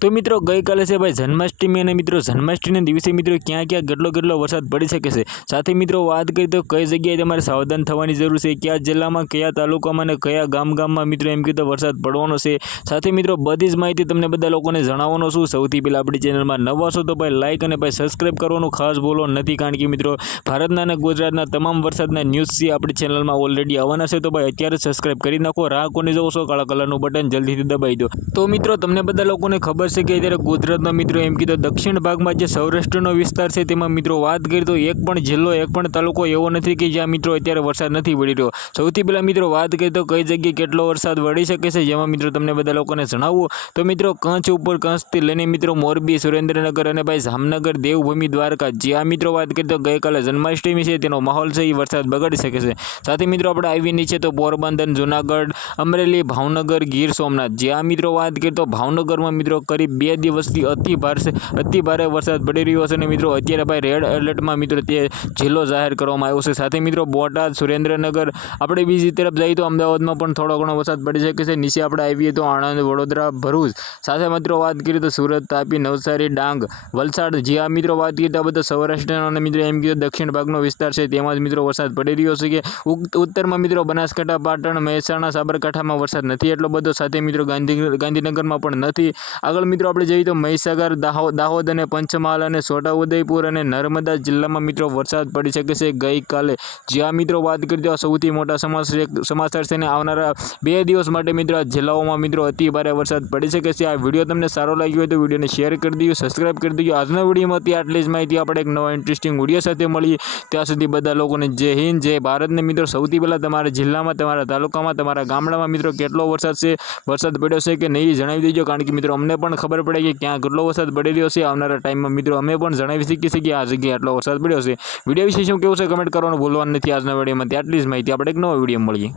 तो मित्रों गई काले से भाई जन्माष्टमी और मित्रों जन्माष्टमी दिवसे मित्रों क्या क्या કેટલો વરસાદ પડી શકે છે। સાથે મિત્રો વાત કરીએ તો કઈ જગ્યાએ તમારે સાવધાન થવાની જરૂર છે, કયા જિલ્લામાં કયા તાલુકામાં અને કયા ગામમાં મિત્રો એમ કીધું વરસાદ પડવાનો છે। સાથે મિત્રો બધી જ માહિતી તમને બધા લોકોને જણાવવાનો છું। સૌથી પહેલા આપણી ચેનલમાં નવા છો તો ભાઈ લાઈક અને ભાઈ સબસ્ક્રાઇબ કરવાનું ખાસ ભૂલો નથી, કારણ કે મિત્રો ભારતના અને ગુજરાતના તમામ વરસાદના ન્યૂઝ છે આપણી ચેનલમાં ઓલરેડી આવવાના છે। તો ભાઈ અત્યારે સબસ્ક્રાઇબ કરી નાખો, રાહ કોની જોવો છો, કાળા કલરનું બટન જલ્દીથી દબાવી દો। તો મિત્રો તમને બધા લોકોને ખબર છે કે અત્યારે ગુજરાતનો મિત્રો એમ કીધું દક્ષિણ ભાગમાં જે સૌરાષ્ટ્રનો વિસ્તાર છે તેમાં મિત્રો વાત કરીએ તો એક પણ જિલ્લો એક પણ તાલુકો એવો નથી કે જ્યાં મિત્રો અત્યારે વરસાદ નથી પડી રહ્યો। સૌથી પહેલા મિત્રો વાત કરીએ તો કઈ જગ્યાએ કેટલો વરસાદ પડી શકે છે, જેમાં મિત્રો તમને બધા લોકોને જણાવવું તો મિત્રો કચ્છ ઉપર કચ્છથી લઈને મિત્રો મોરબી, સુરેન્દ્રનગર અને ભાઈ જામનગર, દેવભૂમિ, દ્વારકા, જ્યાં મિત્રો વાત કરીએ તો ગઈકાલે જન્માષ્ટમી છે તેનો માહોલ છે એ વરસાદ બગાડી શકે છે। સાથે મિત્રો આપણે આવી નીચે તો પોરબંદર, જુનાગઢ, અમરેલી, ભાવનગર, ગીર સોમનાથ, જ્યાં મિત્રો વાત કરીએ તો ભાવનગરમાં મિત્રો કરીબ 2 દિવસથી અતિ ભારે વરસાદ પડી રહ્યો છે અને મિત્રો અત્યારે ભાઈ રેડ એલર્ટમાં મિત્રો તે જિલ્લો જાહેર કરવામાં આવ્યો છે। સાથે મિત્રો બોટાદ, સુરેન્દ્રનગર, આપણે બીજી તરફ જઈએ તો અમદાવાદમાં પણ થોડો ઘણો વરસાદ પડી શકે છે। નીચે આપણે આવીએ તો આણંદ, વડોદરા, ભરૂચ, સાથે મિત્રો વાત કરીએ તો સુરત, તાપી, નવસારી, ડાંગ, વલસાડ, જ્યાં મિત્રો વાત કરીએ તો આ બધો સૌરાષ્ટ્ર અને મિત્રો એમ કીધું દક્ષિણ ભાગનો વિસ્તાર છે તેમાં જ મિત્રો વરસાદ પડી રહ્યો છે। કે ઉત્તરમાં મિત્રો બનાસકાંઠા, પાટણ, મહેસાણા, સાબરકાંઠામાં વરસાદ નથી એટલો બધો, સાથે મિત્રો ગાંધીનગરમાં પણ નથી। આગળ મિત્રો આપણે જઈએ તો મહીસાગર, દાહોદ અને પંચમહાલ અને છોટાઉદેપુર અને નર્મદા જિલ્લામાં મિત્રો વરસાદ પડી શકે છે ગઈકાલે, જ્યાં મિત્રો વાત કરીએ તો સૌથી મોટા સમાચાર છે અને આવનારા 2 દિવસ માટે મિત્રો આ જિલ્લાઓમાં મિત્રો અતિ ભારે વરસાદ પડી શકે છે। આ વિડીયો તમને સારો લાગ્યો હોય તો વિડીયોને શેર કરી દીજો, સબસ્ક્રાઇબ કરી દીજો। આજના વિડીયોમાં આટલી જ માહિતી, આપણે એક નવા ઇન્ટરેસ્ટિંગ વિડીયો સાથે મળીએ, ત્યાં સુધી બધા લોકોને જય હિન્દ, જય ભારતને। મિત્રો સૌથી પહેલાં તમારા જિલ્લામાં, તમારા તાલુકામાં, તમારા ગામડામાં મિત્રો કેટલો વરસાદ પડ્યો છે કે નહીં જણાવી દેજો, કારણ કે મિત્રો અમને પણ ખબર પડે કે ક્યાં કેટલો વરસાદ પડી રહ્યો છે। આવનારા ટાઈમમાં મિત્રો અમે પણ જણાવી શકીએ છીએ કે આ જગ્યાએ આટલો વરસાદ પડ્યો છે। વિડીયો વિશે શું કેવું છે કમેન્ટ કરવાનું ભૂલવાનું નથી। આજના વિડીયોમાં આટલી જ માહિતી, આપણે એક નવો વિડીયો મળીએ।